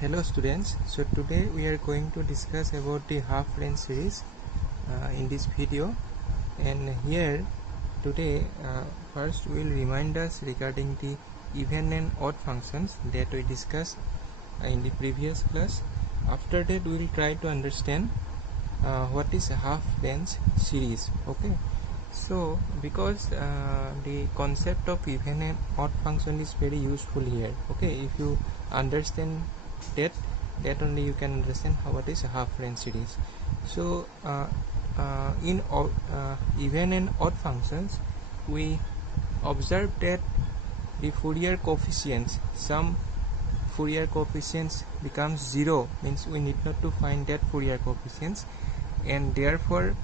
Hello students, so today we are going to discuss about the half range series in this video. And here today first we will remind us regarding the even and odd functions that we discussed in the previous class. After that we will try to understand what is a half range series. Okay, so because the concept of even and odd function is very useful here. Okay, if you understand that only you can understand what is a half range series. So in even and odd functions we observe that the Fourier coefficients, some Fourier coefficients becomes 0, means we need not to find that Fourier coefficients, and therefore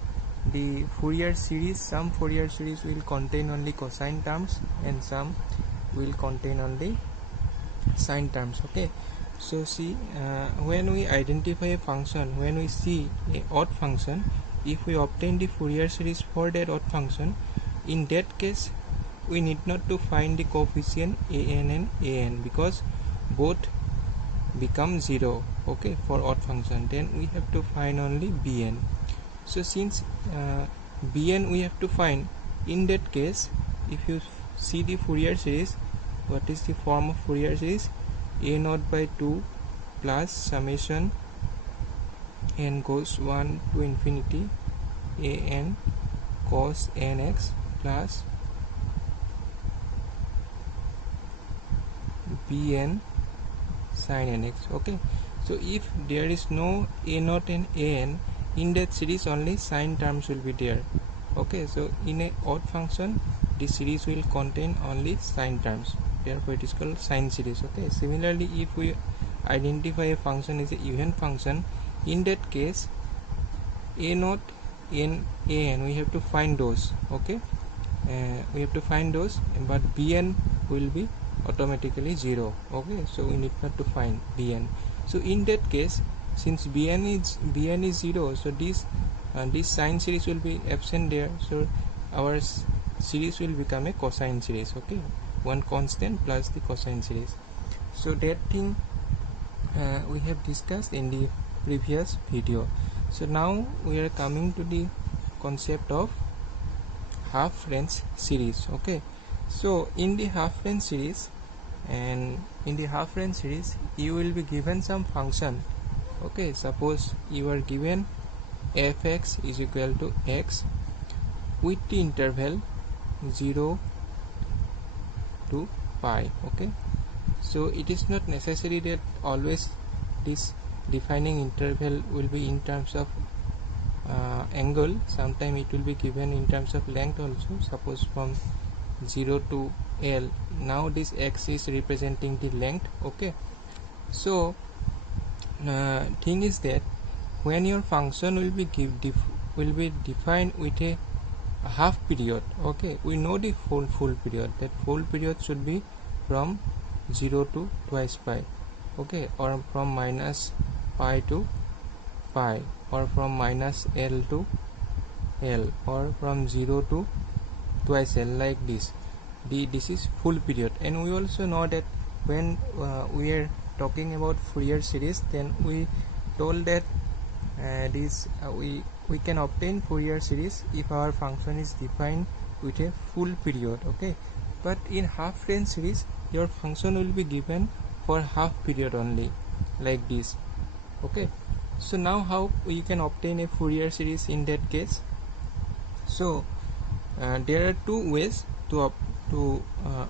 the Fourier series, some Fourier series will contain only cosine terms and some will contain only sine terms. Okay, so see, when we identify a function, when we see a odd function, if we obtain the Fourier series for that odd function, in that case we need not to find the coefficient an and an because both become 0. Okay, for odd function, then we have to find only bn. So since bn we have to find, in that case if you see the Fourier series, what is the form of Fourier series? A naught by 2 plus summation n goes 1 to infinity a n cos nx plus bn sin nx. Okay, so if there is no a naught and an, in that series only sine terms will be there. Okay, so in a odd function the series will contain only sine terms, therefore it is called sine series. Okay, similarly if we identify a function is a even function, in that case a naught and an we have to find those. Okay, we have to find those, but bn will be automatically 0. Okay, so we need not to find bn. So in that case, since bn is 0, so this sine series will be absent there, so our series will become a cosine series. Okay, one constant plus the cosine series. So that thing we have discussed in the previous video. So now we are coming to the concept of half range series. Okay, so in the half range series, and in the half range series you will be given some function. Okay, suppose you are given fx is equal to x with the interval 0 to pi. Okay, so it is not necessary that always this defining interval will be in terms of angle. Sometimes it will be given in terms of length also. Suppose from 0 to L, now this x is representing the length. Okay, so thing is that when your function will be defined with a half period, okay, we know the full period, that full period should be from 0 to twice pi. Okay, or from minus pi to pi, or from minus L to L, or from 0 to twice L, like this. This is full period. And we also know that when we are talking about Fourier series, then we told that we can obtain Fourier series if our function is defined with a full period. Okay, but in half range series your function will be given for half period only, like this. Okay, so now how we can obtain a Fourier series in that case? So there are two ways to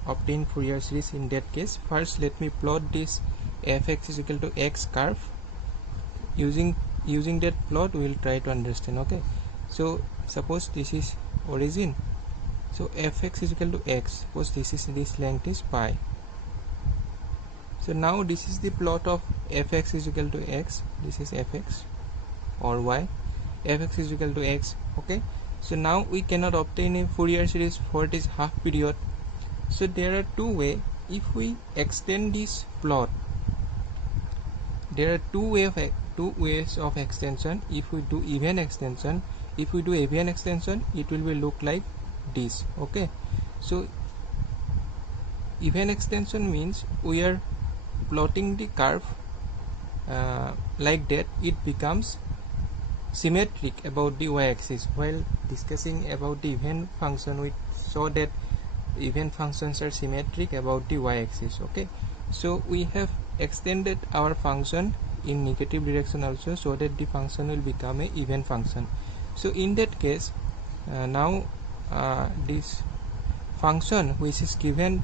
obtain Fourier series in that case. First, let me plot this fx is equal to x curve. Using that plot we will try to understand. Okay, so suppose this is origin, so fx is equal to x, suppose this length is pi. So now this is the plot of fx is equal to x, this is fx or y, fx is equal to x. Okay, so now we cannot obtain a Fourier series for this half period. So there are two ways. If we extend this plot, there are two ways of extension. If we do even extension, it will be look like this. Okay, so even extension means we are plotting the curve like that, it becomes symmetric about the y-axis. While discussing about the even function, we saw that even functions are symmetric about the y-axis. Okay, so we have extended our function in negative direction also, so that the function will become a even function. So in that case, now this function which is given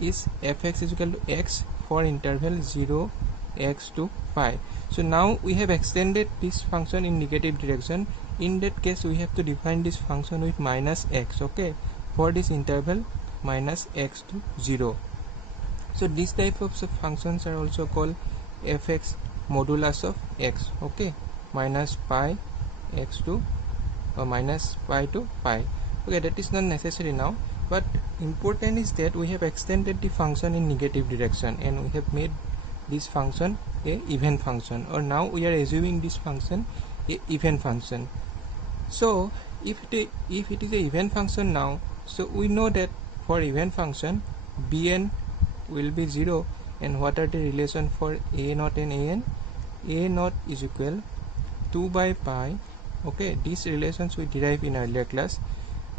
is fx is equal to x for interval 0 x to pi. So now we have extended this function in negative direction. In that case, we have to define this function with minus x, okay, for this interval minus x to 0. So these type of functions are also called fx modulus of x, okay, minus pi x to minus pi to pi. Okay, that is not necessary now, but important is that we have extended the function in negative direction and we have made this function a even function, or now we are assuming this function a even function. So if it is a even function now, so we know that for even function bn will be 0, and what are the relation for a naught and an? A naught is equal 2 by pi, okay, these relations we derived in earlier class,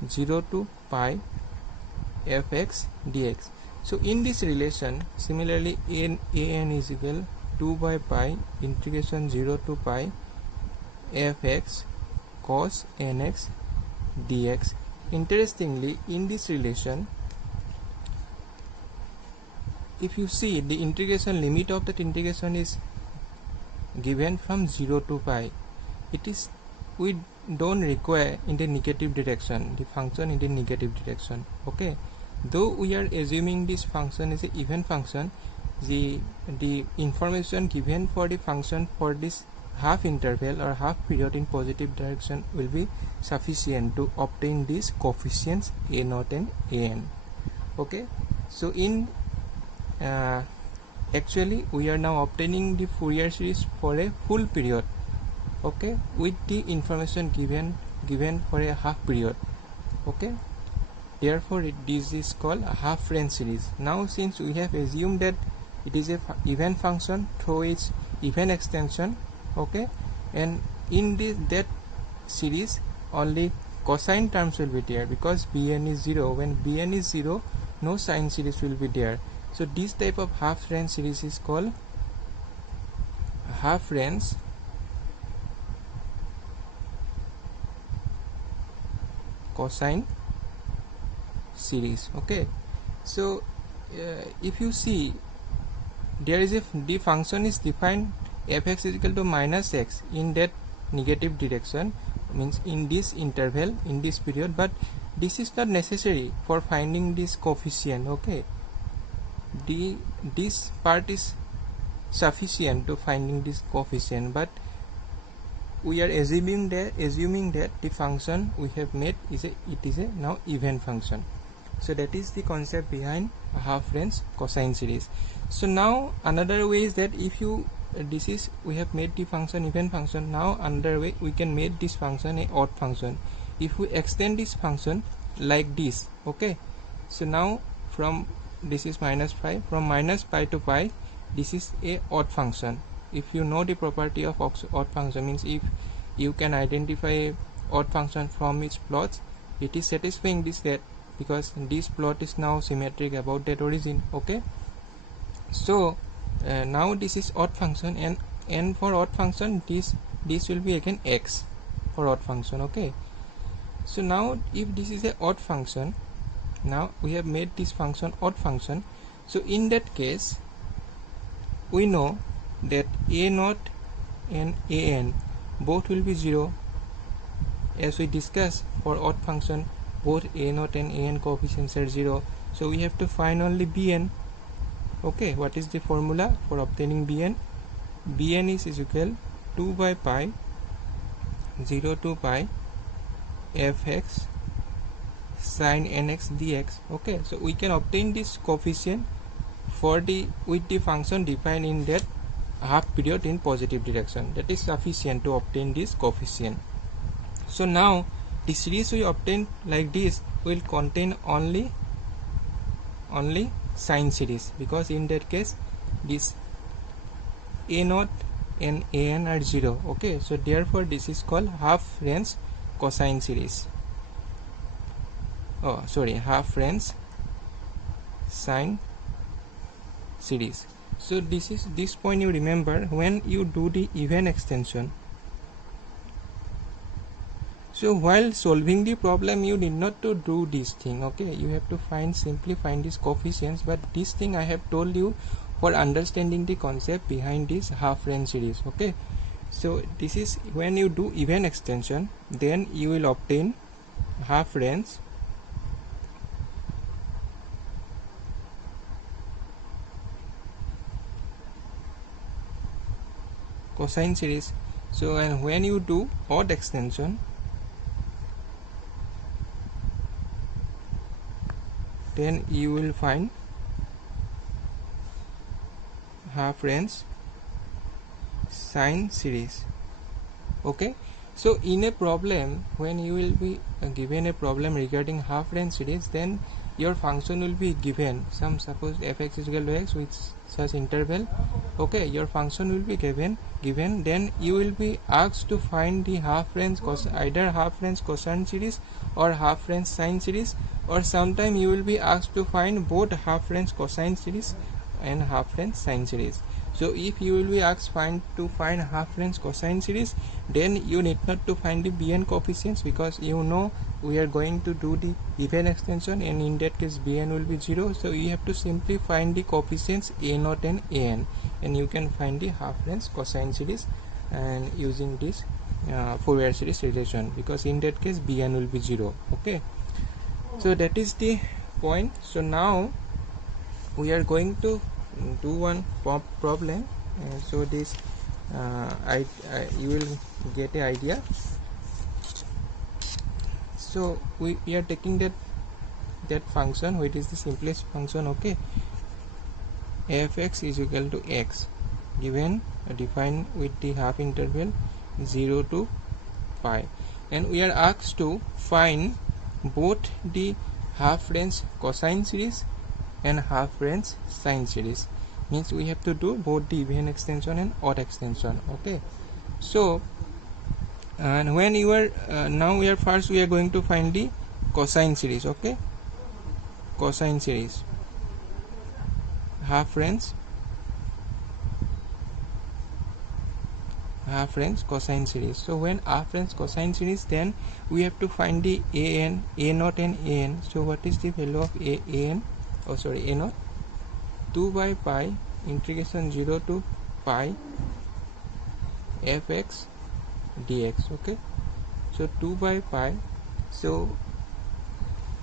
0 to pi fx dx. So in this relation, similarly an is equal 2 by pi integration 0 to pi fx cos nx dx. Interestingly, in this relation, if you see, the integration limit of that integration is given from 0 to pi. It is, we don't require in the negative direction, the function in the negative direction, okay. Though we are assuming this function is an even function, the information given for the function for this half interval or half period in positive direction will be sufficient to obtain these coefficients a naught and an, okay. So in actually we are now obtaining the Fourier series for a full period, okay, with the information given for a half period, okay. Therefore this is called a half range series. Now since we have assumed that it is a even function through its even extension, okay, and in that series only cosine terms will be there, because bn is 0. When bn is 0, no sine series will be there. So this type of half range series is called half range cosine series, okay. So if you see, there is the function is defined fx is equal to minus x in that negative direction, means in this interval, in this period, but this is not necessary for finding this coefficient, okay. This part is sufficient to finding this coefficient, but we are assuming that the function we have made is a now even function. So that is the concept behind a half range cosine series. So now another way is that if you we have made the function even function. Now another way we can make this function a odd function. If we extend this function like this, okay. So now from this is minus pi, from minus pi to pi, this is a odd function. If you know the property of odd function, means if you can identify odd function from its plots, it is satisfying this that, because this plot is now symmetric about that origin, okay. So now this is odd function, and for odd function this will be again x for odd function, okay. So now if this is a odd function, now we have made this function odd function. So in that case we know that a naught and an both will be 0, as we discussed. For odd function both a naught and an coefficients are 0, so we have to find only bn, okay. What is the formula for obtaining bn? Bn is equal 2 by pi 0 to pi fx sin nx dx, okay. So we can obtain this coefficient for with the function defined in that half period in positive direction. That is sufficient to obtain this coefficient. So now the series we obtain like this will contain only sine series, because in that case this a naught and an are 0. Okay, so therefore this is called half range cosine series. Oh sorry, half range sine series. So this point you remember when you do the even extension. So while solving the problem, you need not to do this thing. Okay, you have to simply find these coefficients, but this thing I have told you for understanding the concept behind this half range series. Okay, so this is when you do even extension, then you will obtain half range cosine series. So and when you do odd extension, then you will find half range sine series. Okay, so in a problem, when you will be given a problem regarding half range series, then your function will be given some, suppose fx is equal to x with such interval. Okay, your function will be given, then you will be asked to find the half range either half range cosine series or half range sine series, or sometime you will be asked to find both half range cosine series and half range sine series. So if you will be asked to find half range cosine series, then you need not to find the bn coefficients, because you know we are going to do the even extension, and in that case bn will be 0. So you have to simply find the coefficients a0 and an, and you can find the half range cosine series and using this Fourier series relation, because in that case bn will be 0. Okay, so that is the point. So now we are going to do one problem, so this you will get an idea. So we are taking that function, which is the simplest function. Okay, fx is equal to x, given defined with the half interval 0 to pi, and we are asked to find both the half range cosine series and half range sine series. Means we have to do both the even extension and odd extension. Okay, so and when you are now we are going to find the cosine series. Okay, cosine series, half range cosine series. So when half range cosine series, then we have to find the a0 and an. So what is the value of a0? 2 by pi integration 0 to pi fx dx. Okay, so 2 by pi. So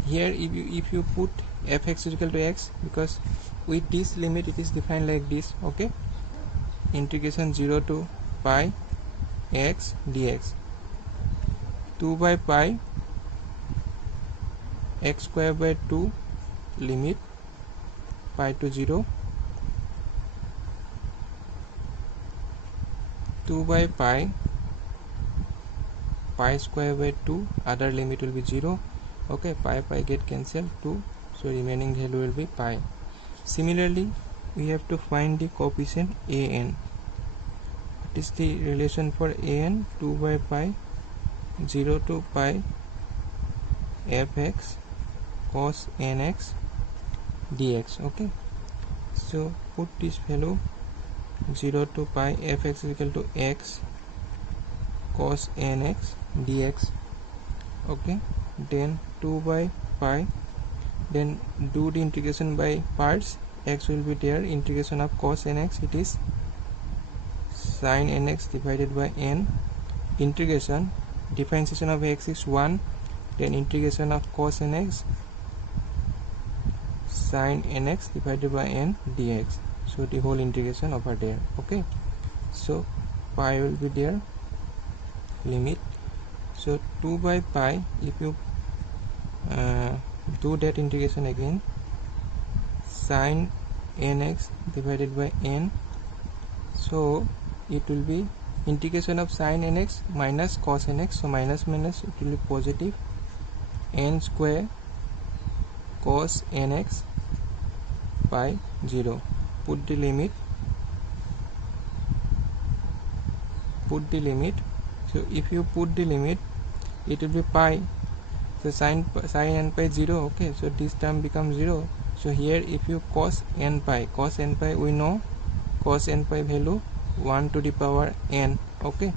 here if you put fx is equal to x, because with this limit it is defined like this. Okay, integration 0 to pi x dx, 2 by pi x square by 2 limit pi to 0, 2 by pi square by 2, other limit will be 0. Okay, pi get cancelled 2, so remaining value will be pi. Similarly, we have to find the coefficient an. What is the relation for an? 2 by pi 0 to pi fx cos nx dx. Okay, so put this value 0 to pi fx is equal to x cos nx dx. Okay, then 2 by pi, then do the integration by parts. X will be there, integration of cos nx, it is sin nx divided by n, integration differentiation of x is 1, then integration of cos nx sin nx divided by n dx. So the whole integration over there. Okay, so pi will be there, limit. So 2 by pi, if you do that integration again, sin nx divided by n, so it will be integration of sin nx minus cos nx, so minus minus it will be positive, n square cos nx by 0. Put the limit put the limit. So if you put the limit, it will be pi. So sin n pi 0. Okay, so this term becomes 0. So here if you cos n pi, we know cos n pi value 1 to the power n. Okay,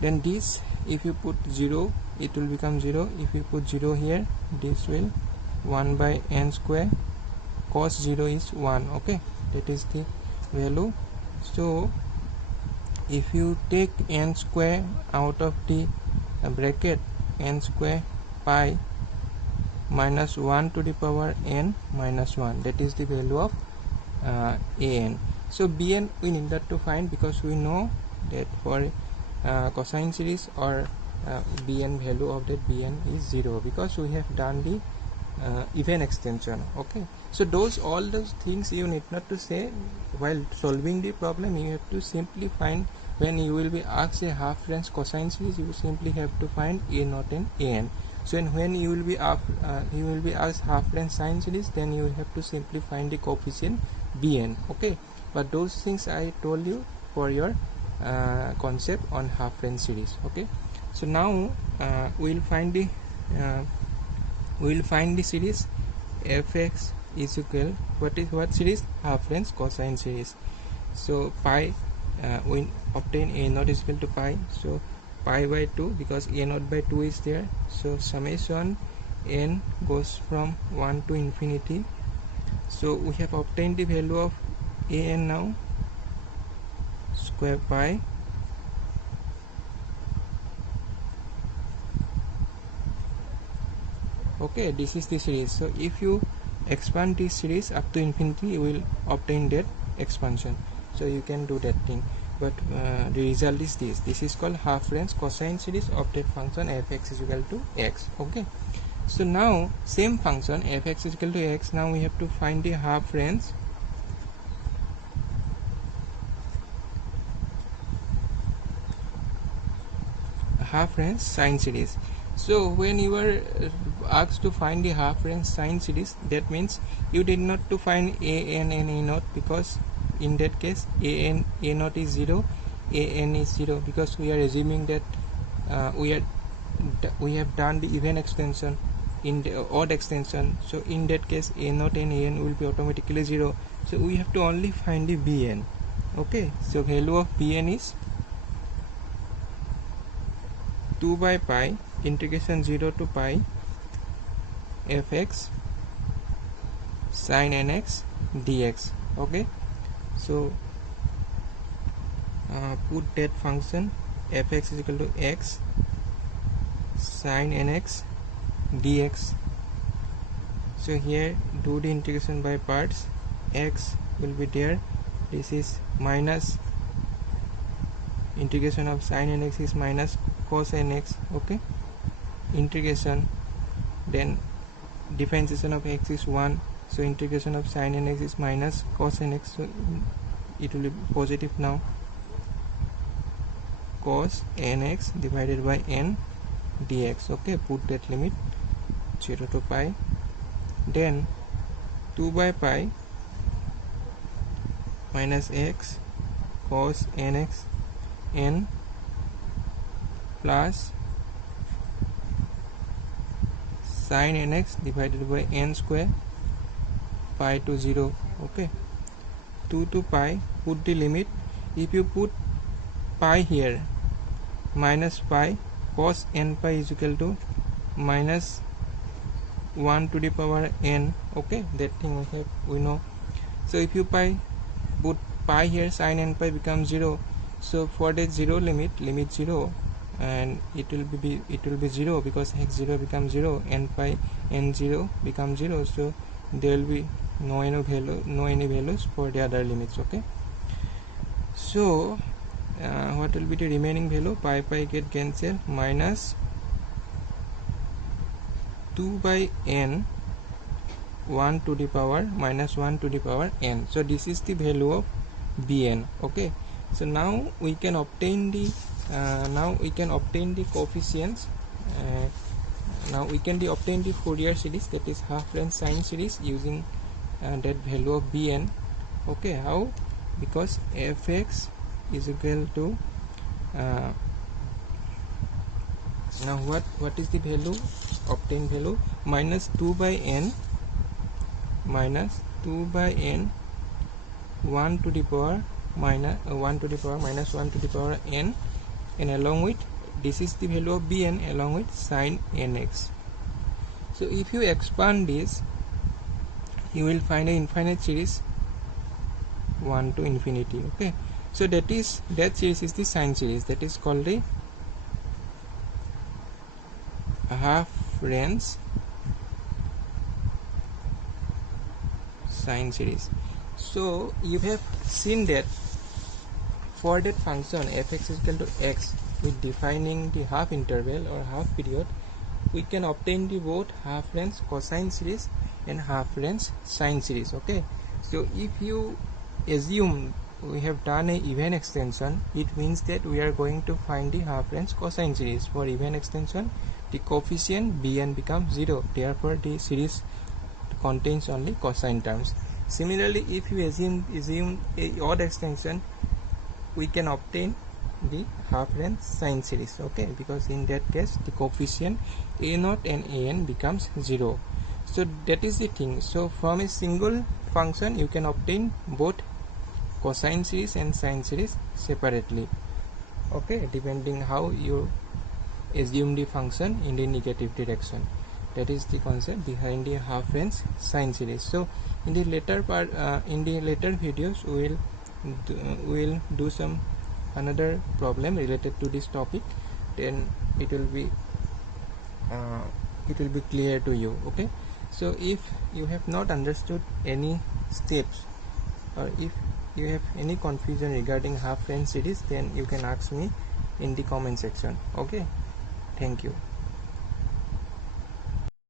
then this, if you put 0, it will become 0. If you put 0 here, this will 1 by n square. Cos 0 is 1. Okay, that is the value. So if you take n square out of the bracket, n square pi minus 1 to the power n minus 1, that is the value of an. So bn we need that to find, because we know that for cosine series or bn, value of that bn is 0, because we have done the even extension. Okay, so all those things you need not to say while solving the problem. You have to simply find, when you will be asked a half range cosine series, you simply have to find a naught and an. So when you will be asked half range sine series, then you will have to simply find the coefficient bn. Okay, but those things I told you for your concept on half range series. Okay, so now we will find the series fx is equal, what series? Half range cosine series. So pi, we obtain a naught is equal to pi, so pi by 2, because a naught by 2 is there. So summation n goes from 1 to infinity. So we have obtained the value of an now, square pi okay, this is the series. So if you expand this series up to infinity, you will obtain that expansion. So you can do that thing, but the result is this is called half range cosine series of that function fx is equal to x. Okay, so now same function fx is equal to x, now we have to find the half range sine series. So when you are asked to find the half range sine series, that means you did not to find an and a naught, because in that case a naught is 0, an is 0, because we are assuming that we have done the even extension in the odd extension. So in that case a naught and an will be automatically 0. So we have to only find the bn. Okay, so value of bn is 2 by pi integration 0 to pi fx sin nx dx. Okay, so put that function fx is equal to x sin nx dx. So here do the integration by parts. X will be there, this is minus integration of sin nx is minus cos nx. Okay, integration, then differentiation of x is 1, so integration of sin nx is minus cos nx, so it will be positive now, cos nx divided by n dx. Okay, put that limit 0 to pi, then 2 by pi minus x cos nx n plus sin nx divided by n square pi to 0. Okay, 2 to pi, put the limit. If you put pi here, minus pi cos n pi is equal to minus 1 to the power n. Okay, that thing we know. So if you put pi here, sin n pi becomes 0. So for that 0 limit 0, and it will be 0, because x 0 becomes 0, n pi n 0 becomes 0. So there will be no any values for the other limits. Okay, so what will be the remaining value? Pi get cancelled, minus 2 by n 1 to the power minus 1 to the power n. So this is the value of bn. Okay, so now we can obtain the coefficients. Now we can obtain the Fourier series, that is half range sine series, using that value of bn. Okay, how? Because fx is equal to now what is the value, obtained value? Minus 2 by n minus 2 by n 1 to the power minus 1 to the power minus 1 to the power n, and along with this is the value of bn along with sine nx. So if you expand this, you will find an infinite series 1 to infinity. Okay, so that series is the sine series, that is called the half range sine series. So you have seen that for that function fx is equal to x, with defining the half interval or half period, we can obtain the both half range cosine series and half range sine series. Okay, so if you assume we have done a even extension, it means that we are going to find the half range cosine series. For even extension, the coefficient bn becomes 0, therefore the series contains only cosine terms. Similarly, if you assume a odd extension, we can obtain the half range sine series. Okay, because in that case the coefficient a0 and an becomes 0. So that is the thing. So from a single function you can obtain both cosine series and sine series separately. Okay, depending how you assume the function in the negative direction. That is the concept behind the half range sine series. So in the later part, in the later videos, we will do some another problem related to this topic. Then it will be clear to you. Okay, so if you have not understood any steps, or if you have any confusion regarding half range series, then you can ask me in the comment section. Okay, thank you.